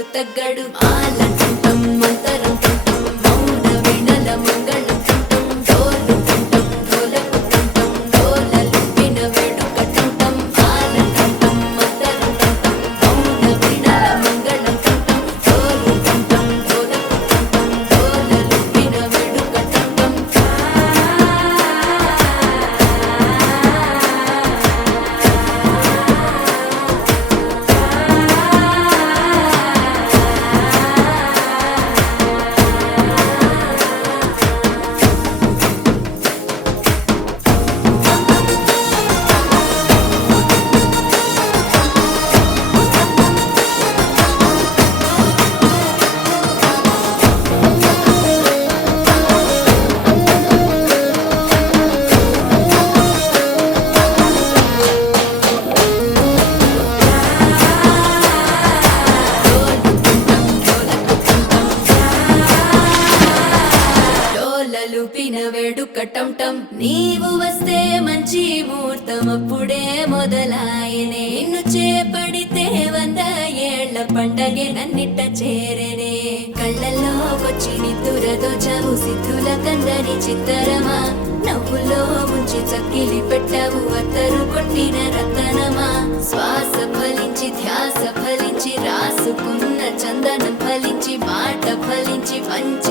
ఎప్పుడు తగ్గడు మాలంటుంటం మంతరం టుంటం మౌన వినల మంగళం టుంటం డోలు టుంటం డోలకు టుంటం డోలలు విన వేడుక టుంటం మాలంటుంటం మంతరం టుంటం మౌన వినల మంగళం టుంటం డోలు టుంటం డోలకు టుంటం డోలలు విన వేడుక టుంటం డోలలుపిన వేడుక టంటం నీవు వస్తే మంచి ముహూర్తం అప్పుడే మొదలాయనే నిన్ను చేపడితే 100 ఏళ్ల పండగే నన్నిట్ట చేరనే కళ్ళల్లో వచ్చి నిద్దురదోచవు సిద్ధుల కందని చిత్తరమా నవ్వులో ముంచి చక్కిలి పెట్టవు అత్తరు కొట్టిన రతనమా శ్వాస ఫలించి ధ్యాస ఫలించి రాసుకున్న చందనం ఫలించి మాట ఫలించి పంచ